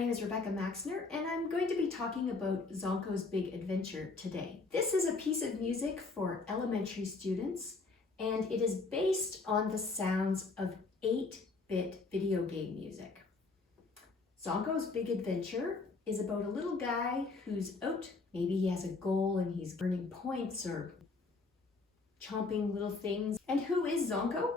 name is Rebekah Maxner, and I'm going to be talking about Zonko's Big Adventure today. This is a piece of music for elementary students, and it is based on the sounds of 8-bit video game music. Zonko's Big Adventure is about a little guy who's out. Maybe he has a goal and he's earning points or chomping little things. And who is Zonko?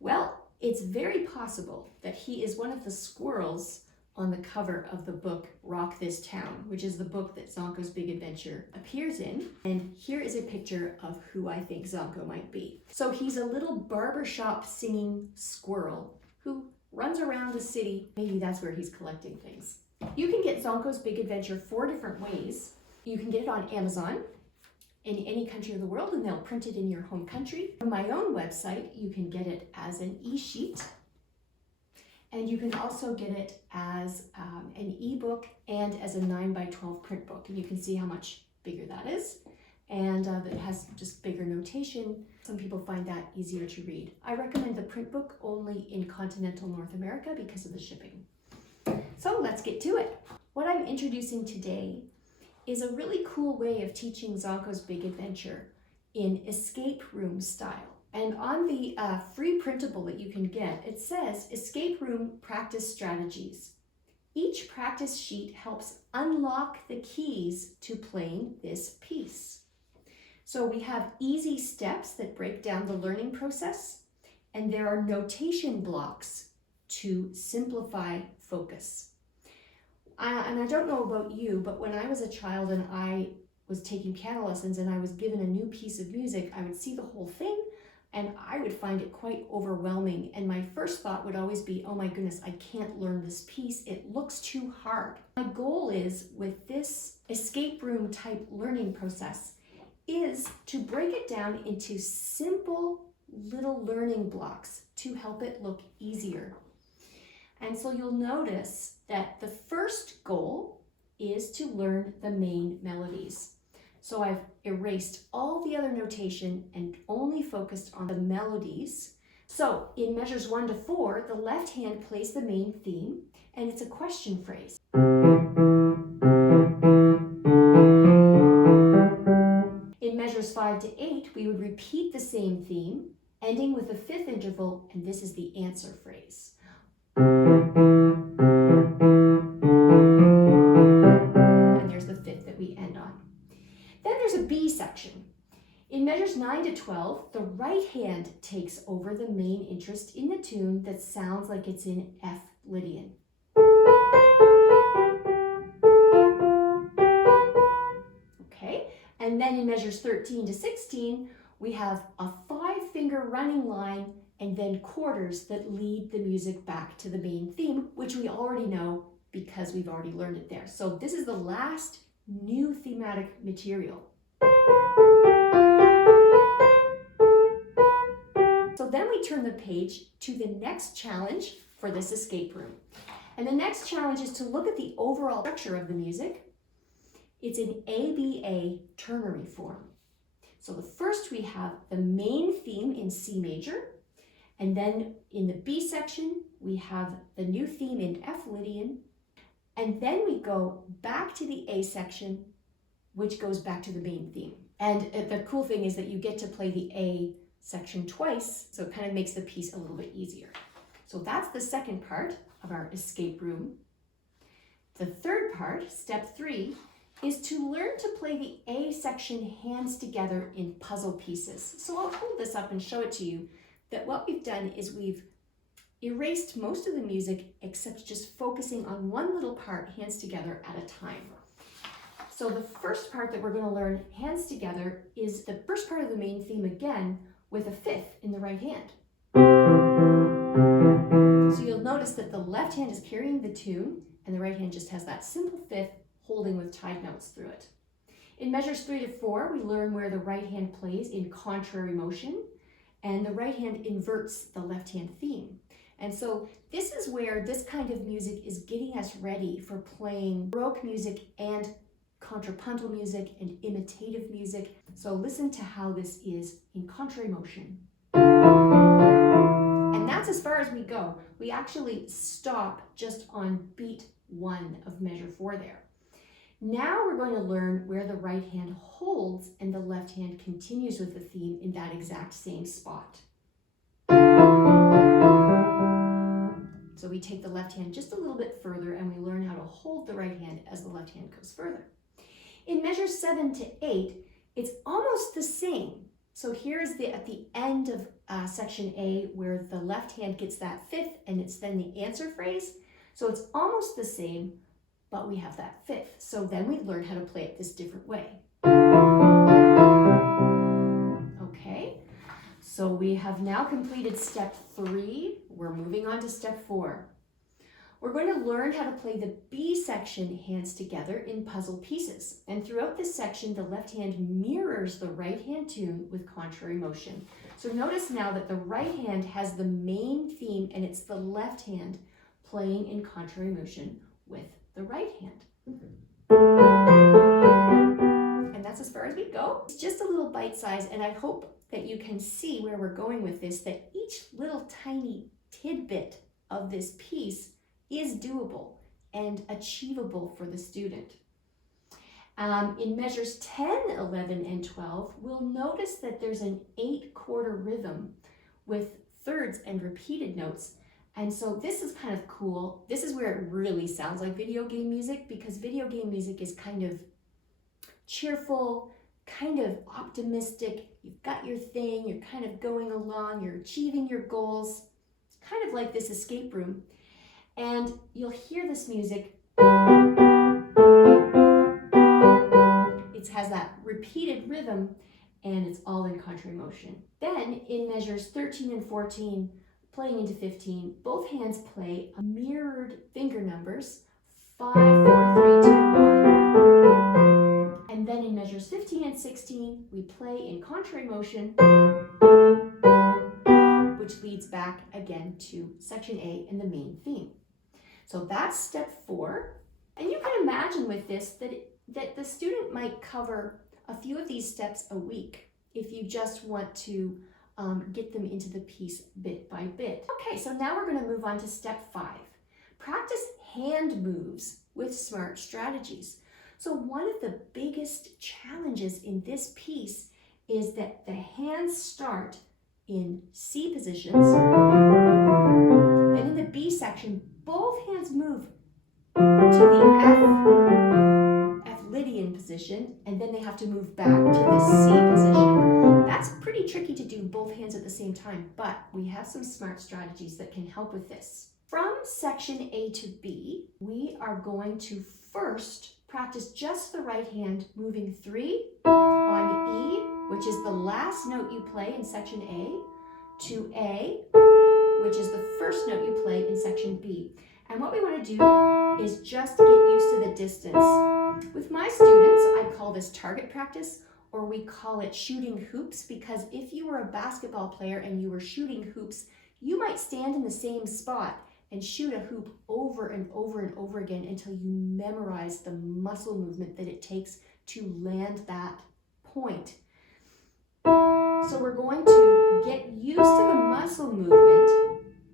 Well, it's very possible that he is one of the squirrels on the cover of the book Rock This Town, which is the book that Zonko's Big Adventure appears in. And here is a picture of who I think Zonko might be. So he's a little barbershop singing squirrel who runs around the city. Maybe that's where he's collecting things. You can get Zonko's Big Adventure 4 different ways. You can get it on Amazon in any country of the world, and they'll print it in your home country. On my own website, you can get it as an e-sheet, and you can also get it as an e-book and as a 9x12 print book. And you can see how much bigger that is, and it has just bigger notation. Some people find that easier to read. I recommend the print book only in continental North America because of the shipping. So let's get to it. What I'm introducing today is a really cool way of teaching Zonko's Big Adventure in escape room style. And on the free printable that you can get, it says escape room practice strategies. Each practice sheet helps unlock the keys to playing this piece. So we have easy steps that break down the learning process, and there are notation blocks to simplify focus. And I don't know about you, but when I was a child and I was taking piano lessons and I was given a new piece of music, I would see the whole thing and I would find it quite overwhelming. And my first thought would always be, oh my goodness, I can't learn this piece. It looks too hard. My goal is, with this escape room type learning process, is to break it down into simple little learning blocks to help it look easier. And so you'll notice that the first goal is to learn the main melodies. So I've erased all the other notation and only focused on the melodies. So in measures 1 to 4, the left hand plays the main theme, and it's a question phrase. In measures 5 to 8, we would repeat the same theme, ending with a 5th interval, and this is the answer phrase. And there's the 5th that we end on. Then there's a B section. In measures 9 to 12, the right hand takes over the main interest in the tune that sounds like it's in F Lydian. Okay, and then in measures 13 to 16, we have a 5-finger running line and then quarters that lead the music back to the main theme, which we already know because we've already learned it there. So this is the last new thematic material. So then we turn the page to the next challenge for this escape room. And the next challenge is to look at the overall structure of the music. It's in ABA ternary form. So the first we have the main theme in C major, and then in the B section, we have the new theme in F Lydian, and then we go back to the A section, which goes back to the main theme. And the cool thing is that you get to play the A section twice, so it kind of makes the piece a little bit easier. So that's the second part of our escape room. The third part, step 3, is to learn to play the A section hands together in puzzle pieces. So I'll hold this up and show it to you that what we've done is we've erased most of the music except just focusing on one little part, hands together at a time. So the first part that we're going to learn hands together is the first part of the main theme again with a 5th in the right hand. So you'll notice that the left hand is carrying the tune and the right hand just has that simple 5th holding with tied notes through it. In measures 3 to 4, we learn where the right hand plays in contrary motion, and the right hand inverts the left hand theme. And so this is where this kind of music is getting us ready for playing Baroque music and contrapuntal music and imitative music. So listen to how this is in contrary motion. And that that's as far as we go. We actually stop just on beat 1 of measure 4 there. Now we're going to learn where the right hand holds and the left hand continues with the theme in that exact same spot. So we take the left hand just a little bit further and we learn how to hold the right hand as the left hand goes further. In measures 7 to 8, it's almost the same. So here's at the end of section A where the left hand gets that fifth and it's then the answer phrase. So it's almost the same, but we have that fifth. So then we learn how to play it this different way. Okay, so we have now completed step 3. We're moving on to step 4. We're going to learn how to play the B section hands together in puzzle pieces. And throughout this section, the left hand mirrors the right hand tune with contrary motion. So notice now that the right hand has the main theme and it's the left hand playing in contrary motion with the right hand. And that's as far as we go. It's just a little bite size, and I hope that you can see where we're going with this, that each little tiny tidbit of this piece is doable and achievable for the student. In measures 10, 11, and 12, we'll notice that there's an 8-quarter rhythm with thirds and repeated notes. And so this is kind of cool. This is where it really sounds like video game music, because video game music is kind of cheerful, kind of optimistic. You've got your thing, you're kind of going along, you're achieving your goals. It's kind of like this escape room. And you'll hear this music. It has that repeated rhythm and it's all in contrary motion. Then in measures 13 and 14, playing into 15, both hands play mirrored finger numbers, 5, 4, 3, 2, 1. And then in measures 15 and 16, we play in contrary motion, which leads back again to section A and the main theme. So that's step 4. And you can imagine with this that the student might cover a few of these steps a week if you just want to get them into the piece bit by bit. Okay, so now we're going to move on to step 5. Practice hand moves with smart strategies. So one of the biggest challenges in this piece is that the hands start in C positions. Then in the B section, both hands move to the F Lydian position, and then they have to move back to the C position. That's pretty tricky to do both hands at the same time, but we have some smart strategies that can help with this. From section A to B, we are going to first practice just the right hand moving 3 on E, which is the last note you play in section A, to A, which is the first note you play in section B. And what we want to do is just get used to the distance. With my students, I call this target practice, or we call it shooting hoops, because if you were a basketball player and you were shooting hoops, you might stand in the same spot and shoot a hoop over and over and over again until you memorize the muscle movement that it takes to land that point. So we're going to get used to the muscle movement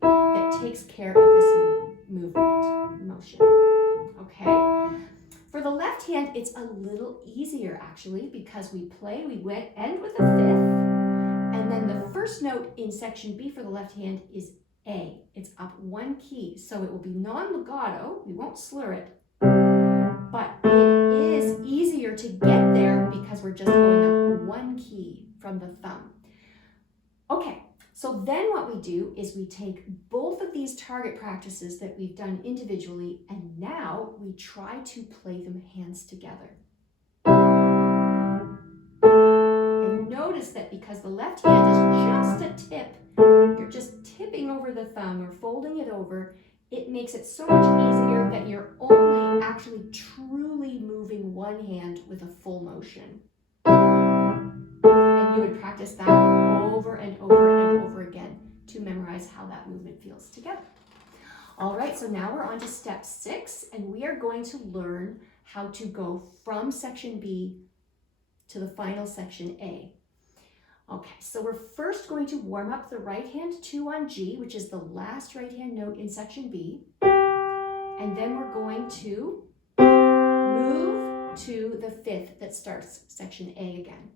that takes care of this motion. Okay? For the left hand, it's a little easier actually, because we end with a fifth, and then the first note in section B for the left hand is A. It's up 1 key, so it will be non-legato. We won't slur it, but it is easier to get there because we're just going up 1 key from the thumb. Okay, so then what we do is we take both of these target practices that we've done individually, and now we try to play them hands together. And notice that because the left hand is just a tip, you're just tipping over the thumb or folding it over, it makes it so much easier that you're only actually truly moving one hand with a full motion. And you would practice that over and over and over again to memorize how that movement feels together. All right, so now we're on to step 6, and we are going to learn how to go from section B to the final section A. Okay, so we're first going to warm up the right hand 2 on G, which is the last right hand note in section B. And then we're going to move to the 5th that starts section A again.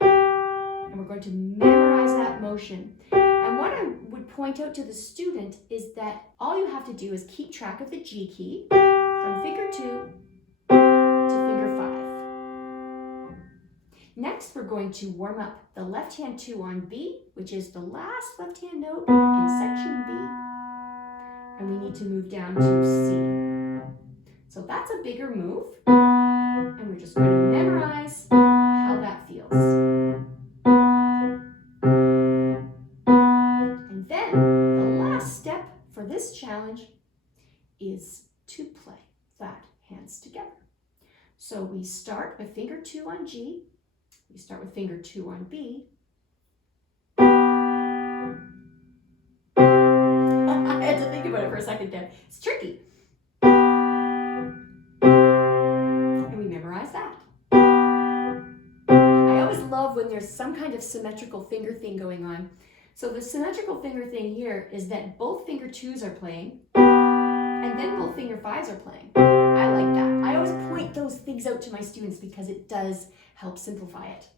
And we're going to memorize that motion. And what I would point out to the student is that all you have to do is keep track of the G key from finger 2 to finger 5. Next, we're going to warm up the left hand 2 on B, which is the last left hand note in section B. And we need to move down to C. So that's a bigger move. And we're just going to memorize how that feels. And then the last step for this challenge is to play flat hands together. So we start with finger 2 on G. We start with finger 2 on B. I had to think about it for a second there. It's tricky. And we memorize that. I always love when there's some kind of symmetrical finger thing going on. So the symmetrical finger thing here is that both finger 2s are playing and then both finger 5s are playing. I like that. I always point those things out to my students because it does help simplify it.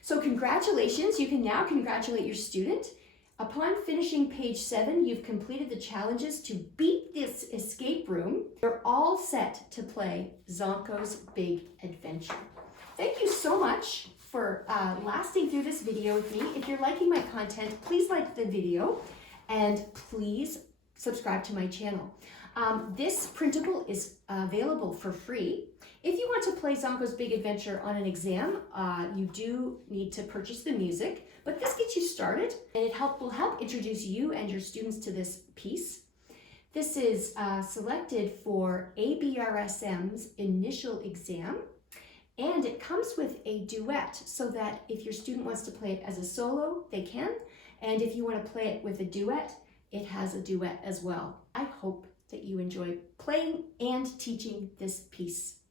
So congratulations, you can now congratulate your student. Upon finishing page 7, you've completed the challenges to beat this escape room. You're all set to play Zonko's Big Adventure. Thank you so much for lasting through this video with me. If you're liking my content, please like the video and please subscribe to my channel. This printable is available for free. If you want to play Zonko's Big Adventure on an exam, you do need to purchase the music, but this gets you started and it will help introduce you and your students to this piece. This is selected for ABRSM's initial exam, and it comes with a duet so that if your student wants to play it as a solo, they can, and if you want to play it with a duet, it has a duet as well. I hope that you enjoy playing and teaching this piece.